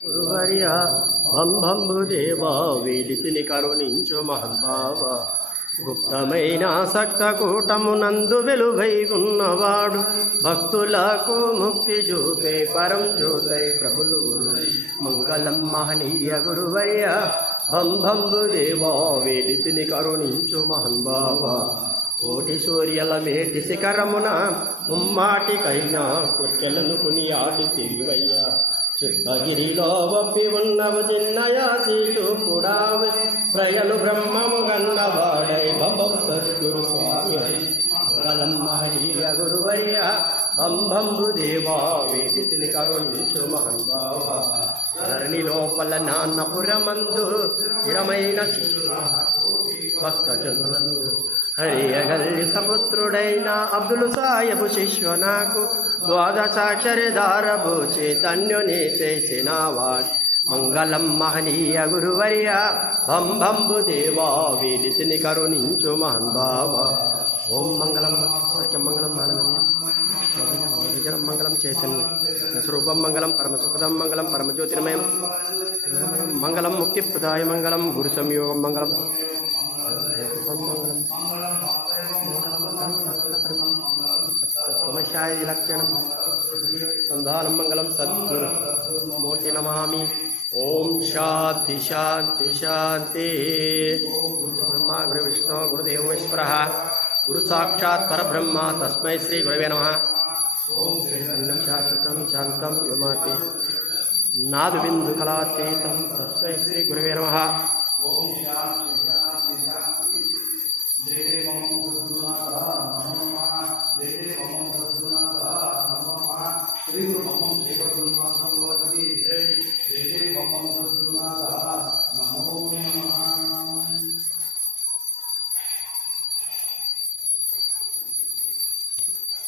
గురువర్య బంభంబుదేవా వీడితిని కరుణించు మహద్భావ గుప్తమైన సక్తకూటమునందు వెలుగై ఉన్నవాడు భక్తులకు ముక్తి చూపే పరం జ్యోతై ప్రభులు మంగళం మహనీయ గురువర్య బంభంబుదేవా వీడితిని కరుణించు మహద్భావ కోటి సూర్యల మేటి శిఖరమున ముమ్మాటికైనా కుర్కెలను కొనియాడి తెలివయ్యా చిత్తగిరిలో ఒప్పి ఉన్నవు చిన్నయాసి చూపుడావి ప్రయలు బ్రహ్మము గన్నవాడై సద్గురు స్వామి మంగళం మహనీయ గురువర్య బంభంబుదేవా వేదితిని కరుణించు మహన్భావ ధరణి లోపల నాన్నపురమందు స్థిరమైన భక్తజనులందు హరియగల్లి సపుత్రుడైన అబ్దుల్ సాయబు శిష్యు నాకు ద్వాదశాక్షరి దారభూచి ధన్యుని చేసినవాడు మంగళం మహనీయ గురువర్య బంభంబుదేవా వీడితిని కరుణించు మహన్భావ ఓం మంగళం సత్యం మంగళం మానవీయం మంగళం చైతన్యం స్వరూపం మంగళం పరమసుఖదం మంగళం పరమజ్యోతిర్మయం మంగళం ముక్తిప్రదాయ మంగళం గురు సంయోగం మంగళం లక్షణం సంధానం మంగళం సద్గురు మూర్తి నమామి ఓం శాంతి శాంతి శాంతి బ్రహ్మ గురు విష్ణు గురుదేవేశ్వర గురు సాక్షాత్ పరబ్రహ్మ తస్మై శ్రీ గురవే నమః ఓం శ్రీఖండం శాశ్వతం శాంతం వ్యోమాతి నాదు బిందు కళాతీతం తస్మై శ్రీ గురవే నమః ఓం శాంతి శాంతి శాంతి దేవే మమ సద్గురునాథ నమః దేవే మమ సద్గురునాథ నమః శ్రీ గురు